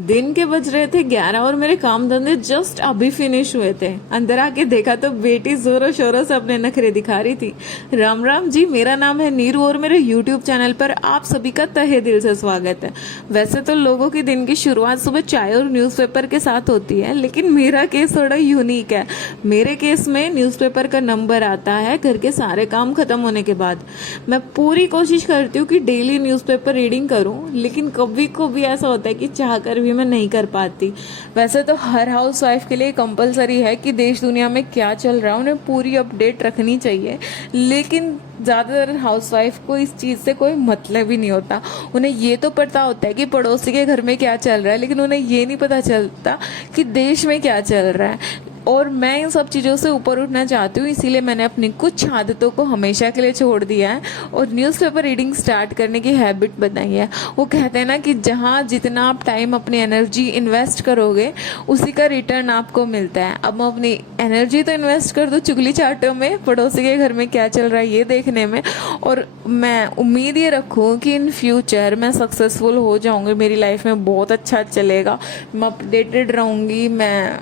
दिन के बज रहे थे 11 और मेरे काम धंधे जस्ट अभी फिनिश हुए थे। अंदर आके देखा तो बेटी जोरों शोरों से अपने नखरे दिखा रही थी। राम राम जी, मेरा नाम है नीरू और मेरे यूट्यूब चैनल पर आप सभी का तहे दिल से स्वागत है। वैसे तो लोगों की दिन की शुरुआत सुबह चाय और न्यूज़पेपर के साथ होती है, लेकिन मेरा केस थोड़ा यूनिक है। मेरे केस में न्यूज़पेपर का नंबर आता है घर के सारे काम खत्म होने के बाद। मैं पूरी कोशिश करती हूँ कि डेली न्यूज़पेपर रीडिंग करूँ, लेकिन कभी कभी ऐसा होता है कि चाह कर भी मैं नहीं कर पाती। वैसे तो हर हाउस वाइफ के लिए कंपलसरी है कि देश दुनिया में क्या चल रहा है उन्हें पूरी अपडेट रखनी चाहिए, लेकिन ज़्यादातर हाउस वाइफ को इस चीज़ से कोई मतलब ही नहीं होता। उन्हें ये तो पता होता है कि पड़ोसी के घर में क्या चल रहा है, लेकिन उन्हें ये नहीं पता चलता कि देश में क्या चल रहा है। और मैं इन सब चीज़ों से ऊपर उठना चाहती हूँ, इसीलिए मैंने अपनी कुछ आदतों को हमेशा के लिए छोड़ दिया है और न्यूज़पेपर रीडिंग स्टार्ट करने की हैबिट बनाई है। वो कहते हैं ना कि जहाँ जितना आप टाइम अपनी एनर्जी इन्वेस्ट करोगे उसी का रिटर्न आपको मिलता है। अब मैं अपनी एनर्जी तो इन्वेस्ट कर दूँ चुगली चाटों में, पड़ोसी के घर में क्या चल रहा है ये देखने में, और मैं उम्मीद ये रखूँ कि इन फ्यूचर मैं सक्सेसफुल हो जाऊँगी, मेरी लाइफ में बहुत अच्छा चलेगा, मैं अपडेटेड रहूँगी, मैं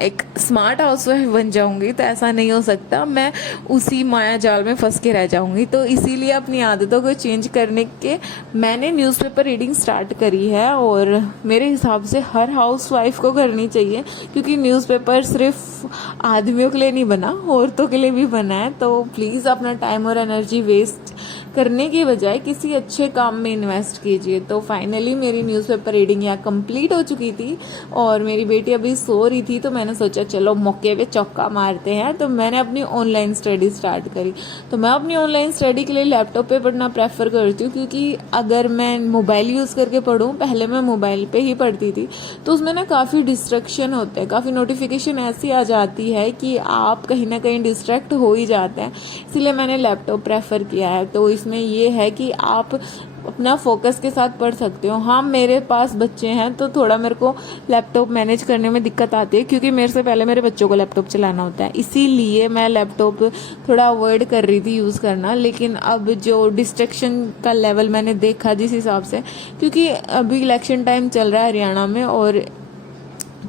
एक स्मार्ट हाउसवाइफ बन जाऊंगी। तो ऐसा नहीं हो सकता, मैं उसी माया जाल में फंस के रह जाऊंगी। तो इसीलिए अपनी आदतों को चेंज करने के मैंने न्यूज़पेपर रीडिंग स्टार्ट करी है और मेरे हिसाब से हर हाउसवाइफ को करनी चाहिए, क्योंकि न्यूज़पेपर सिर्फ आदमियों के लिए नहीं बना, औरतों के लिए भी बना है। तो प्लीज़ अपना टाइम और एनर्जी वेस्ट करने की बजाय किसी अच्छे काम में इन्वेस्ट कीजिए। तो फाइनली मेरी न्यूज़पेपर रीडिंग यहाँ कंप्लीट हो चुकी थी और मेरी बेटी अभी सो रही थी, तो मैंने सोचा चलो मौके पे चौका मारते हैं। तो मैंने अपनी ऑनलाइन स्टडी स्टार्ट करी। तो मैं अपनी ऑनलाइन स्टडी के लिए लैपटॉप पे पढ़ना प्रेफर करती हूँ, क्योंकि अगर मैं मोबाइल यूज़ करके पढूँ, पहले मैं मोबाइल पे ही पढ़ती थी, तो उसमें ना काफ़ी डिस्ट्रैक्शन होते हैं, काफ़ी नोटिफिकेशन ऐसी आ जाती है कि आप कहीं ना कहीं डिस्ट्रैक्ट हो ही जाते हैं। इसलिए मैंने लैपटॉप प्रेफर किया है। तो इसमें ये है कि आप अपना फोकस के साथ पढ़ सकते हो। हाँ, मेरे पास बच्चे हैं तो थोड़ा मेरे को लैपटॉप मैनेज करने में दिक्कत आती है, क्योंकि मेरे से पहले मेरे बच्चों को लैपटॉप चलाना होता है, इसीलिए मैं लैपटॉप थोड़ा अवॉइड कर रही थी यूज़ करना। लेकिन अब जो डिस्ट्रैक्शन का लेवल मैंने देखा जिस हिसाब से, क्योंकि अभी इलेक्शन टाइम चल रहा है हरियाणा में और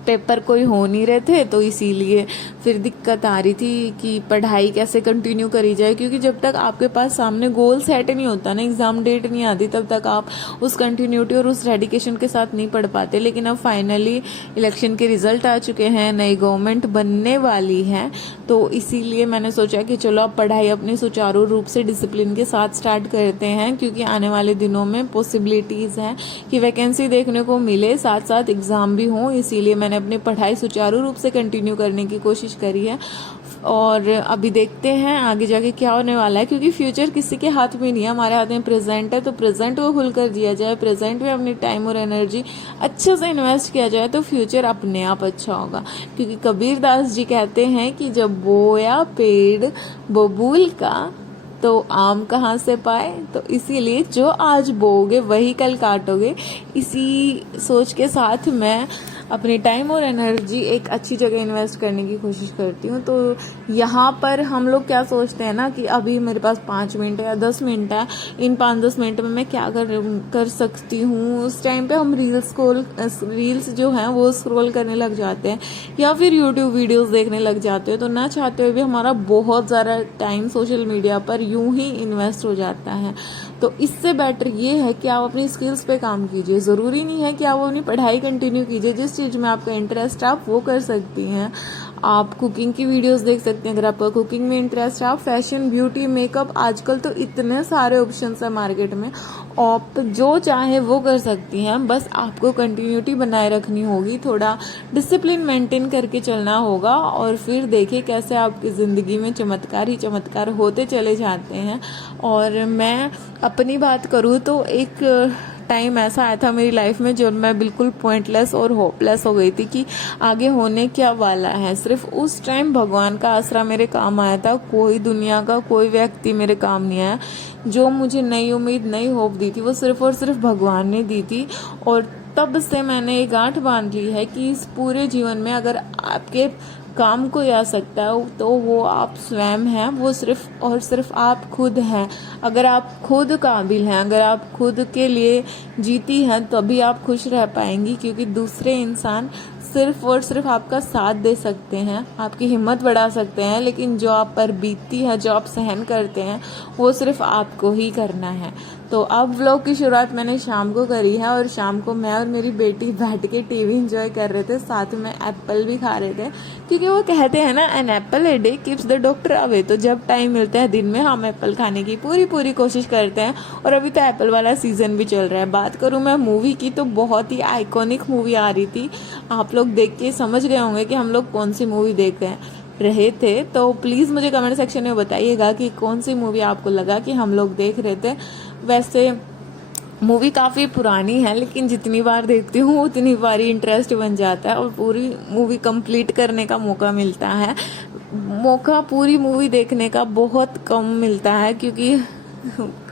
पेपर कोई हो नहीं रहे थे, तो इसीलिए फिर दिक्कत आ रही थी कि पढ़ाई कैसे कंटिन्यू करी जाए, क्योंकि जब तक आपके पास सामने गोल सेट नहीं होता ना, एग्ज़ाम डेट नहीं आती, तब तक आप उस कंटिन्यूटी और उस डेडिकेशन के साथ नहीं पढ़ पाते। लेकिन अब फाइनली इलेक्शन के रिजल्ट आ चुके हैं, नई गवर्नमेंट बनने वाली है, तो इसीलिए मैंने सोचा कि चलो अब पढ़ाई अपनी सुचारू रूप से डिसिप्लिन के साथ स्टार्ट करते हैं, क्योंकि आने वाले दिनों में पॉसिबिलिटीज़ हैं कि वैकेंसी देखने को मिले, साथ साथ एग्ज़ाम भी हों। इसीलिए मैंने अपनी पढ़ाई सुचारू रूप से कंटिन्यू करने की कोशिश करी है और अभी देखते हैं आगे जाके क्या होने वाला है, क्योंकि फ्यूचर किसी के हाथ में नहीं है, हमारे हाथ में प्रेजेंट है। तो प्रेजेंट को खुलकर जिया जाए, प्रेजेंट में अपनी टाइम और एनर्जी अच्छे से इन्वेस्ट किया जाए, तो फ्यूचर अपने आप अच्छा होगा। क्योंकि कबीर दास जी कहते हैं कि जब बोया पेड़ बबूल का तो आम कहाँ से पाए। तो इसीलिए जो आज बोओगे वही कल काटोगे। इसी सोच के साथ मैं अपनी टाइम और एनर्जी एक अच्छी जगह इन्वेस्ट करने की कोशिश करती हूँ। तो यहाँ पर हम लोग क्या सोचते हैं ना कि अभी मेरे पास 5 मिनट है या 10 मिनट है, इन 5-10 मिनट में मैं क्या कर सकती हूँ। उस टाइम पे हम रील्स जो हैं वो स्क्रॉल करने लग जाते हैं या फिर यूट्यूब वीडियोस देखने लग जाते हैं। तो ना चाहते हुए भी हमारा बहुत ज़्यादा टाइम सोशल मीडिया पर यूं ही इन्वेस्ट हो जाता है। तो इससे बेटर ये है कि आप अपनी स्किल्स पे काम कीजिए। ज़रूरी नहीं है कि आप अपनी पढ़ाई कंटिन्यू कीजिए, जिस चीज़ में आपका इंटरेस्ट है आप वो कर सकती हैं। आप कुकिंग की वीडियोस देख सकते हैं अगर आपका कुकिंग में इंटरेस्ट है। आप फैशन, ब्यूटी, मेकअप, आजकल तो इतने सारे ऑप्शंस है मार्केट में, आप जो चाहे वो कर सकती हैं। बस आपको कंटिन्यूटी बनाए रखनी होगी, थोड़ा डिसिप्लिन मेंटेन करके चलना होगा और फिर देखिए कैसे आपकी ज़िंदगी में चमत्कार ही चमत्कार होते चले जाते हैं। और मैं अपनी बात करूँ तो एक टाइम ऐसा आया था मेरी लाइफ में जब मैं बिल्कुल पॉइंटलेस और होपलेस हो गई थी कि आगे होने क्या वाला है। सिर्फ उस टाइम भगवान का आसरा मेरे काम आया था, कोई दुनिया का कोई व्यक्ति मेरे काम नहीं आया। जो मुझे नई उम्मीद, नई होप दी थी वो सिर्फ और सिर्फ भगवान ने दी थी। और तब से मैंने एक गांठ बांध ली है कि इस पूरे जीवन में अगर आपके काम कोई आ सकता है तो वो आप स्वयं हैं, वो सिर्फ और सिर्फ आप खुद हैं। अगर आप खुद काबिल हैं, अगर आप खुद के लिए जीती हैं, तभी आप खुश रह पाएंगी, क्योंकि दूसरे इंसान सिर्फ और सिर्फ आपका साथ दे सकते हैं, आपकी हिम्मत बढ़ा सकते हैं, लेकिन जो आप पर बीतती है, जो आप सहन करते हैं, वो सिर्फ आपको ही करना है। तो अब व्लॉग की शुरुआत मैंने शाम को करी है, और शाम को मैं और मेरी बेटी बैठ के टीवी एंजॉय कर रहे थे, साथ में एप्पल भी खा रहे थे, क्योंकि वो कहते हैं ना, an apple a day keeps the doctor away. तो जब टाइम मिलता है दिन में, हम एप्पल खाने की पूरी कोशिश करते हैं, और अभी तो एप्पल वाला सीजन भी चल रहा है। बात करूं मैं मूवी की, तो बहुत ही आइकॉनिक मूवी आ रही थी। आप लोग देख के समझ गए होंगे कि हम लोग कौन सी मूवी देख रहे थे। तो प्लीज़ मुझे कमेंट सेक्शन में बताइएगा कि कौन सी मूवी आपको लगा कि हम लोग देख रहे थे। वैसे मूवी काफ़ी पुरानी है, लेकिन जितनी बार देखती हूँ उतनी बार ही इंटरेस्ट बन जाता है, और पूरी मूवी कंप्लीट करने का मौका मिलता है। मौका पूरी मूवी देखने का बहुत कम मिलता है, क्योंकि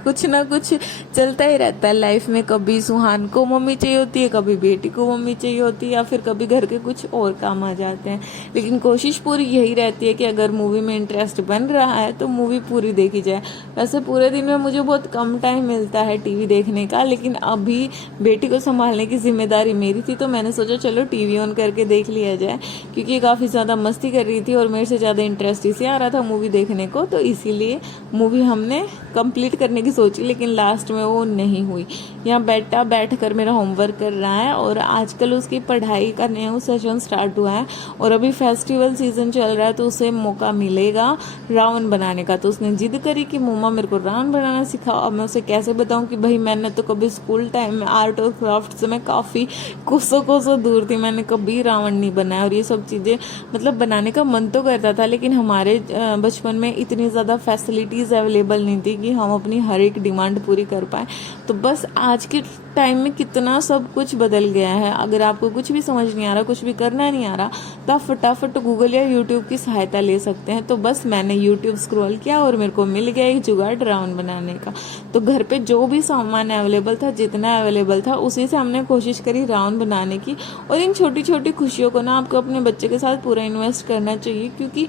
कुछ ना कुछ चलता ही रहता है लाइफ में। कभी सुहान को मम्मी चाहिए होती है, कभी बेटी को मम्मी चाहिए होती है, या फिर कभी घर के कुछ और काम आ जाते हैं। लेकिन कोशिश पूरी यही रहती है कि अगर मूवी में इंटरेस्ट बन रहा है तो मूवी पूरी देखी जाए। वैसे पूरे दिन में मुझे बहुत कम टाइम मिलता है टीवी देखने का, लेकिन अभी बेटी को संभालने की जिम्मेदारी मेरी थी, तो मैंने सोचा चलो टीवी ऑन करके देख लिया जाए, क्योंकि ये काफ़ी ज़्यादा मस्ती कर रही थी और मेरे से ज़्यादा इंटरेस्ट इसे आ रहा था मूवी देखने को। तो इसीलिए मूवी हमने कंप्लीट करने की सोची, लेकिन लास्ट में वो नहीं हुई। यहाँ बैठ कर मेरा होमवर्क कर रहा है, और आजकल उसकी पढ़ाई का नया सेशन स्टार्ट हुआ है, और अभी फेस्टिवल सीजन चल रहा है, तो उसे मौका मिलेगा रावण बनाने का। तो उसने जिद करी कि मम्मा मेरे को रावण बनाना सिखाओ। अब मैं उसे कैसे बताऊं कि भाई मैंने तो कभी स्कूल टाइम में आर्ट और क्राफ्ट से मैं काफ़ी कोसों दूर थी, मैंने कभी रावण नहीं बनाया। और ये सब चीज़ें मतलब बनाने का मन तो करता था, लेकिन हमारे बचपन में इतनी ज़्यादा फैसिलिटीज़ अवेलेबल नहीं थी कि हम अपनी हर एक डिमांड पूरी कर पाए। तो बस आज के टाइम में कितना सब कुछ बदल गया है। अगर आपको कुछ भी समझ नहीं आ रहा, कुछ भी करना नहीं आ रहा, तो आप फटाफट गूगल या यूट्यूब की सहायता ले सकते हैं। तो बस मैंने यूट्यूब स्क्रॉल किया और मेरे को मिल गया एक जुगाड़ रावण बनाने का। तो घर पे जो भी सामान अवेलेबल था, जितना अवेलेबल था, उसी से हमने कोशिश करी रावण बनाने की। और इन छोटी छोटी खुशियों को ना आपको अपने बच्चे के साथ पूरा इन्वेस्ट करना चाहिए, क्योंकि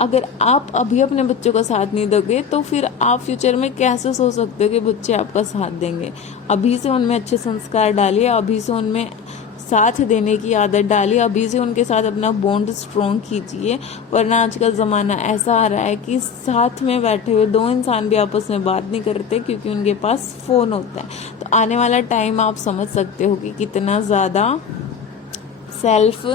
अगर आप अभी अपने बच्चों का साथ नहीं दोगे तो फिर आप फ्यूचर में कैसे सोच सकते हो कि बच्चे आपका साथ देंगे। अभी से उनमें अच्छे संस्कार डालिए, अभी से उनमें साथ देने की आदत डालिए, अभी से उनके साथ अपना बॉन्ड स्ट्रॉन्ग कीजिए। वरना आजकल ज़माना ऐसा आ रहा है कि साथ में बैठे हुए दो इंसान भी आपस में बात नहीं करते, क्योंकि उनके पास फ़ोन होता है। तो आने वाला टाइम आप समझ सकते हो कि कितना ज़्यादा सेल्फ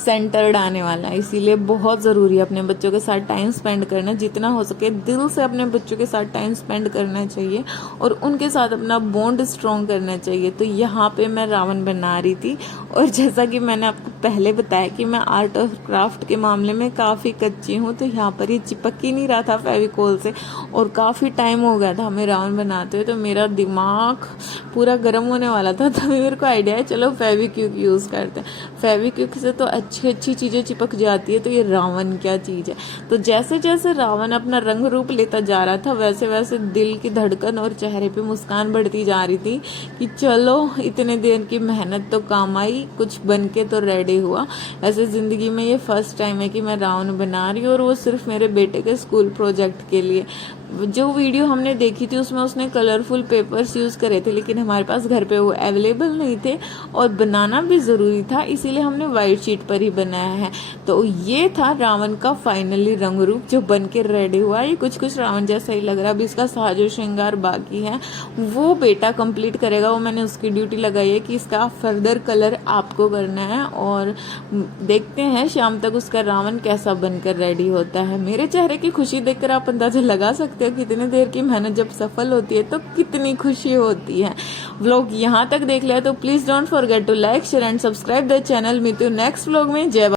सेंटर्ड आने वाला है। इसीलिए बहुत ज़रूरी है अपने बच्चों के साथ टाइम स्पेंड करना। जितना हो सके दिल से अपने बच्चों के साथ टाइम स्पेंड करना चाहिए, और उनके साथ अपना बॉन्ड स्ट्रॉन्ग करना चाहिए। तो यहाँ पे मैं रावण बना रही थी, और जैसा कि मैंने आपको पहले बताया कि मैं आर्ट और क्राफ्ट के मामले में काफ़ी कच्ची हूँ, तो यहाँ पर ये चिपक ही नहीं रहा था फेविकोल से, और काफ़ी टाइम हो गया था हमें रावण बनाते हुए। तो मेरा दिमाग पूरा गर्म होने वाला था, तभी मेरे को आइडिया है चलो फेविक्विक यूज़ करते हैं। फेविक्विक से तो अच्छी चीज़ें चिपक जाती है, तो ये रावण क्या चीज़ है। तो जैसे जैसे रावण अपना रंग रूप लेता जा रहा था, वैसे वैसे दिल की धड़कन और चेहरे पे मुस्कान बढ़ती जा रही थी कि चलो इतने देर की मेहनत तो काम आई, कुछ बन के तो रेडी हुआ। ऐसे ज़िंदगी में ये फर्स्ट टाइम है कि मैं रावण बना रही हूँ, और वो सिर्फ मेरे बेटे के स्कूल प्रोजेक्ट के लिए। जो वीडियो हमने देखी थी उसमें उसने कलरफुल पेपर्स यूज़ करे थे, लेकिन हमारे पास घर पे वो अवेलेबल नहीं थे, और बनाना भी ज़रूरी था, इसीलिए हमने वाइट शीट पर ही बनाया है। तो ये था रावण का फाइनली रंग रूप जो बन के रेडी हुआ। ये कुछ रावण जैसा ही लग रहा है। अभी इसका साजो श्रृंगार बाकी है, वो बेटा कंप्लीट करेगा। वो मैंने उसकी ड्यूटी लगाई है कि इसका फर्दर कलर आपको करना है, और देखते हैं शाम तक उसका रावण कैसा बनकर रेडी होता है। मेरे चेहरे की खुशी देखकर आप अंदाजा लगा सकते हो कितने देर की मेहनत जब सफल होती है तो कितनी खुशी होती है। व्लॉग यहाँ तक देख लिया तो please don't forget to like, share and subscribe the channel. Meet you next vlog में। जय